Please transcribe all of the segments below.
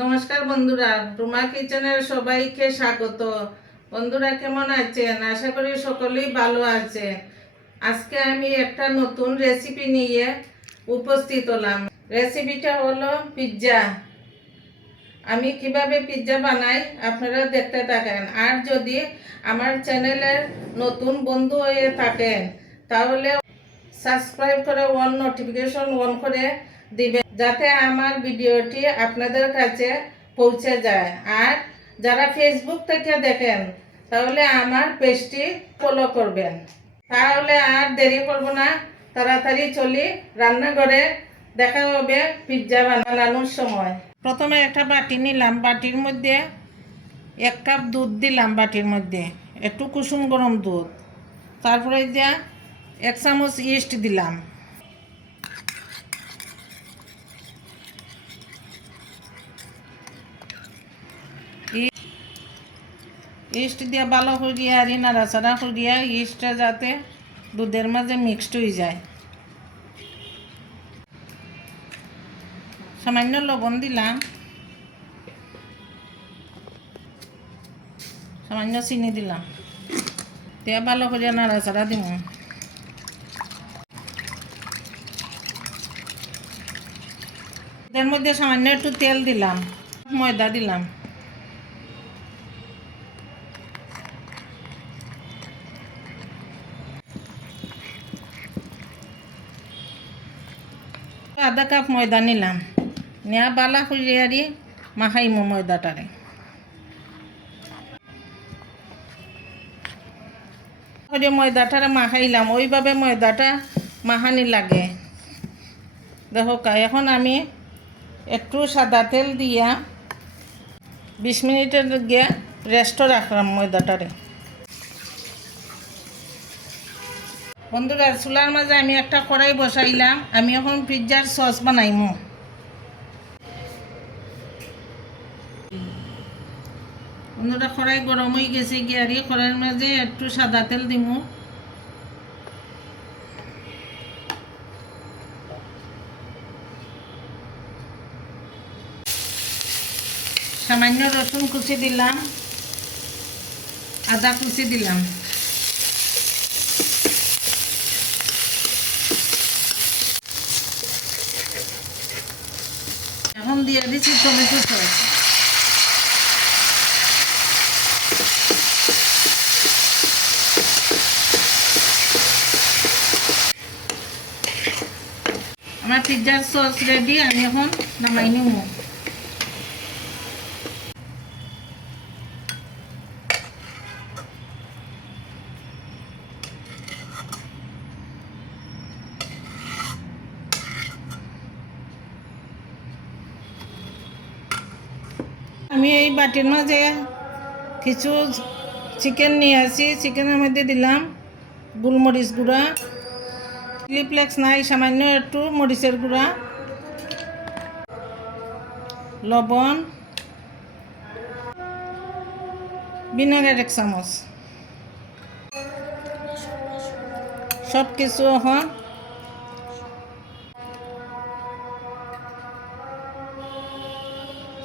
নমস্কার বন্ধুরা, রুমা কিচেনের সবাইকে স্বাগত। বন্ধুরা কেমন আছেন? আশা করি সকলেই ভালো আছেন। আজকে আমি একটা নতুন রেসিপি নিয়ে উপস্থিত হলাম। রেসিপিটা হলো পিৎজা। আমি কিভাবে পিৎজা বানাই আপনারা দেখতে থাকেন। আর যদি আমার চ্যানেলের নতুন বন্ধু হয়ে থাকেন তাহলে সাবস্ক্রাইব করে অল নোটিফিকেশন অন করে দিবেন, যাতে আমার ভিডিওটি আপনাদের কাছে পৌঁছে যায়। আর যারা ফেসবুক থেকে দেখেন তাহলে আমার পেজটি ফলো করবেন। তাহলে আর দেরি করব না, তাড়াতাড়ি চলি রান্নাঘরে। দেখা হবে পিৎজা বানানোর সময়। প্রথমে একটা বাটি নিলাম, বাটির মধ্যে 1 কাপ দুধ দিলাম, বাটির মধ্যে একটু কুসুম গরম দুধ। তারপরে দিয়া 1 চামচ ইস্ট দিলাম। ইস্ট দিয়ে ভালো করিয়া আর নাড়াচাড়া করিয়া ইস্টটা যাতে দুধের মাঝে মিক্সড হয়ে যায়। সামান্য লবণ দিলাম, সামান্য চিনি দিলাম, দিয়ে ভালো করিয়া নাড়াচাড়া দিব। এর মধ্যে সামান্য একটু তেল দিলাম, ময়দা দিলাম, আধা কাপ ময়দা নিলাম, নিয়ে বালা করিয়ারি মাখাইমো ময়দাটারে। ময়দাটারে মাখাইলাম, ওইভাবে ময়দাটা মাখানি লাগে। দেখো এখন আমি একটু সাদা তেল দিয়া 20 মিনিটের গিয়ে রেস্টও রাখলাম ময়দাটারে। বন্ধুরা চুলার মাঝে আমি একটা কড়াই বসাইলাম, আমি এখন পিৎজার সস বানাইমু। বন্ধুরা কড়াই গরম হয়ে গেছে গিয়ারি, কড়াইয়ের মাঝে একটু সাদা তেল দিমু। সামান্য রসুন কুচি দিলাম, আদা কুচি দিলাম, এখন দিয়ে দিচ্ছি টমেটো সস। আমার পিৎজার সস রেডি, আমি এখন নামাই নিব। আমি এই বাটির মাঝে কিছু চিকেন নিয়ে আসি, চিকেনের মধ্যে দিলাম গোলমরিচ গুঁড়া, চিলি ফ্লেক্স নাই, সামান্য একটু মরিচের গুঁড়া, লবণ, ভিনেগার 1 চামচ, সব কিছু এখন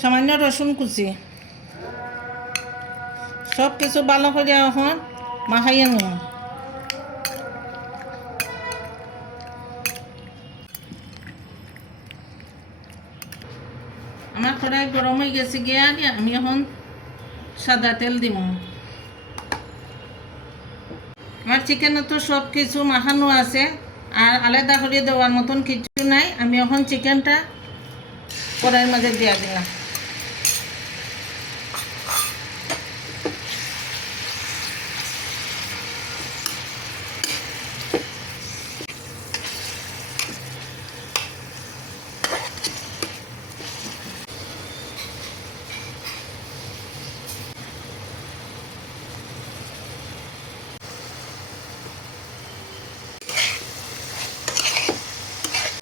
সামান্য রসুন কুচি, সব কিছু ভালো করে এখন মাখাইয়া নিব। আমার কড়াই গরম হয়ে গেছে গিয়ে আমি এখন সাদা তেল দিব। আমার চিকেনে তো সব কিছু মাখানো আছে, আর আলাদা করে দেওয়ার মতন কিছু নাই। আমি এখন চিকেনটা কড়াইয়ের মাঝে দিয়ে দিলাম।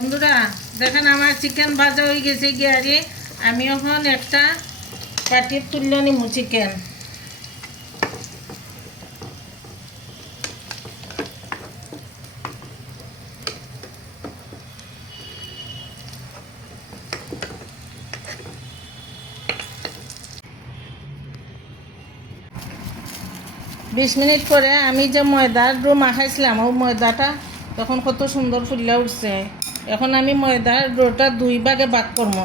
বন্ধুরা দেখেন আমার চিকেন ভাজা হয়ে গেছে গিয়ে আমি এখন একটা পাটির তুলে নিব চিকেন। 20 মিনিট পরে আমি যে ময়দার ডো মাখাইছিলাম ওই ময়দাটা তখন কত সুন্দর ফুল্লা উঠছে। এখন আমি ময়দার ডোটা 2 ভাগে ভাগ করব।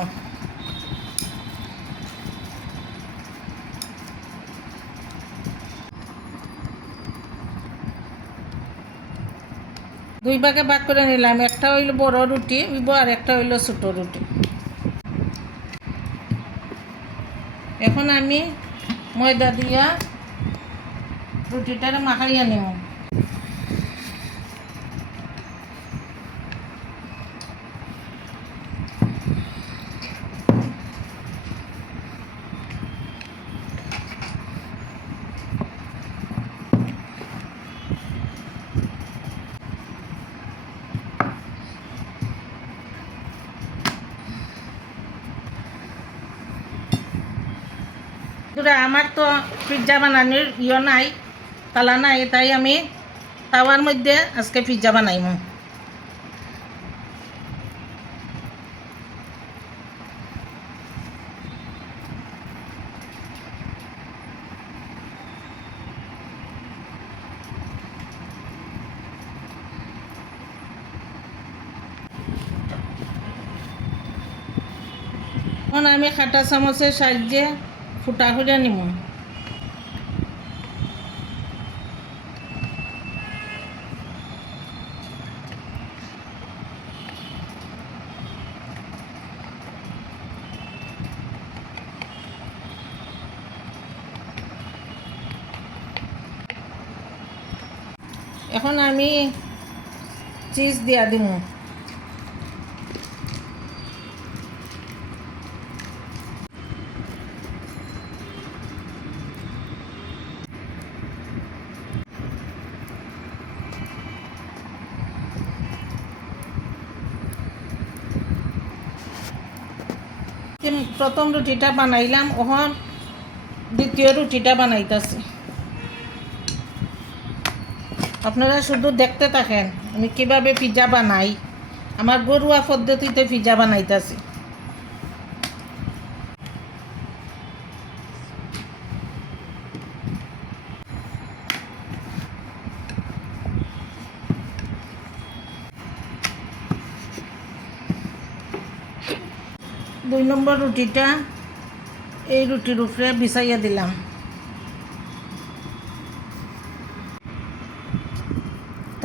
দুই ভাগে ভাগ করে নিলাম, একটা হইল বড় রুটি আর একটা হইল ছোট রুটি। এখন আমি ময়দা দিয়া রুটিটারে মাখাইয়া নিব। আমার তো পিৎজা বানানোর নাই, তালা নাই, তাই আমি তাওয়ার মধ্যে আজকে পিৎজা বানাইম। এখন আমি কাঁটা চামচের সাহায্যে ফুটা করে নিব। এখন আমি চিজ দিয়া দিব। প্রথম রুটিটা বানাইলাম, এখন দ্বিতীয় রুটিটা বানাইতেছি। আপনারা শুধু দেখতে থাকেন আমি কিভাবে পিৎজা বানাই। আমার ঘরোয়া পদ্ধতিতে পিৎজা বানাইতেছি। দুই নম্বর রুটিটা এই রুটির উপরে বিছাইয়া দিলাম।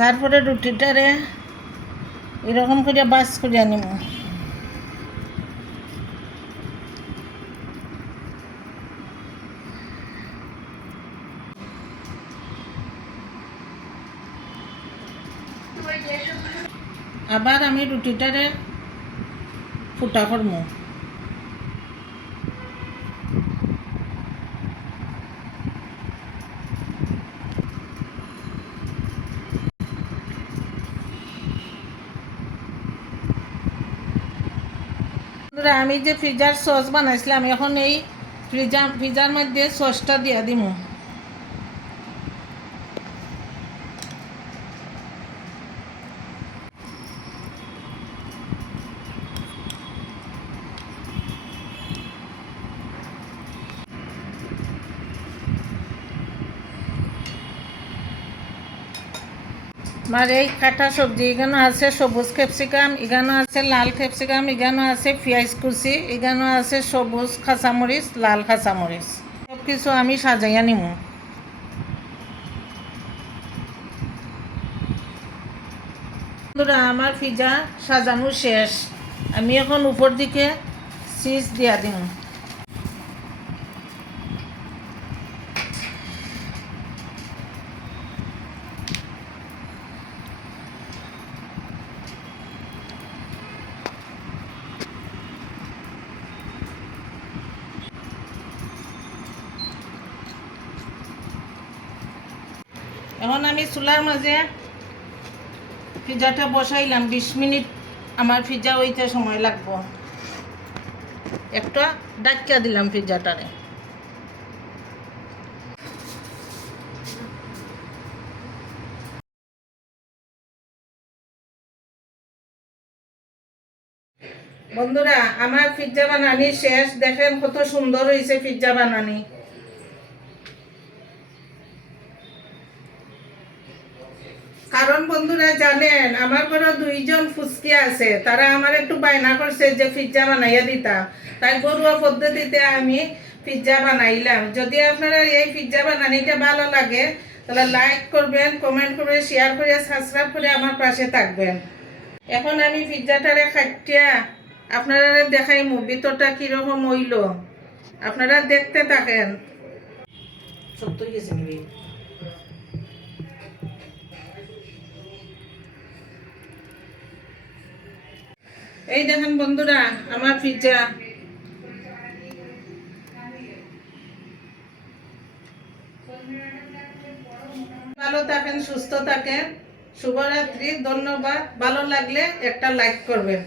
তারপরে রুটিটারে এরকম করে বাস করে নিব। আবার আমি রুটিটারে ফুটা করব। আমি যে পিৎজার সস বানাইছিলাম, এখন এই পিৎজার মধ্যে সসটা দিয়া দিব। আমার এই কাটা সবজি এখানে আছে সবুজ ক্যাপসিকাম, এখানে আছে লাল ক্যাপসিকাম, এখানে আছে পেঁয়াজ কুচি, এখানে আছে সবুজ কাঁচামরিচ, লাল কাঁচামরিচ। সব কিছু আমি সাজাইয়া নিব। বন্ধুরা, আমার পিৎজা সাজানো শেষ। আমি এখন উপর দিকে চিজ দিয়া দিব। এখন আমি চুলার মাঝে পিৎজাটা বসাইলাম। 20 মিনিট আমার পিৎজা হইতে সময় লাগবো। একটা ডাক্কা দিলাম পিৎজাটারে। বন্ধুরা, আমার পিৎজা বানানি শেষ। দেখেন কত সুন্দর হয়েছে পিৎজা বানানি। কারণ বন্ধুরা জানেন আমার ঘরে দুইজন ফুসকি আছে, তারা আমার একটু বায়না করছে যে পিৎজা বানাইয়া দিতাম, তাই ঘরোয়া পদ্ধতিতে আমি পিৎজা বানাইলাম। যদি আপনারা এই পিৎজা বানানিটা ভালো লাগে তাহলে লাইক করবেন, কমেন্ট করবেন, শেয়ার করে সাবস্ক্রাইব করে আমার পাশে থাকবেন। এখন আমি পিৎজাটারে খাইটিয়া আপনারা দেখাই ভিতরটা কীরকম হইল, আপনারা দেখতে থাকেন। সত্য গেছে নিবি। এই দেখেন বন্ধুরা আমার পিৎজা। ভালো থাকেন, সুস্থ থাকেন, শুভরাত্রি, ধন্যবাদ। ভালো লাগলে একটা লাইক করবেন।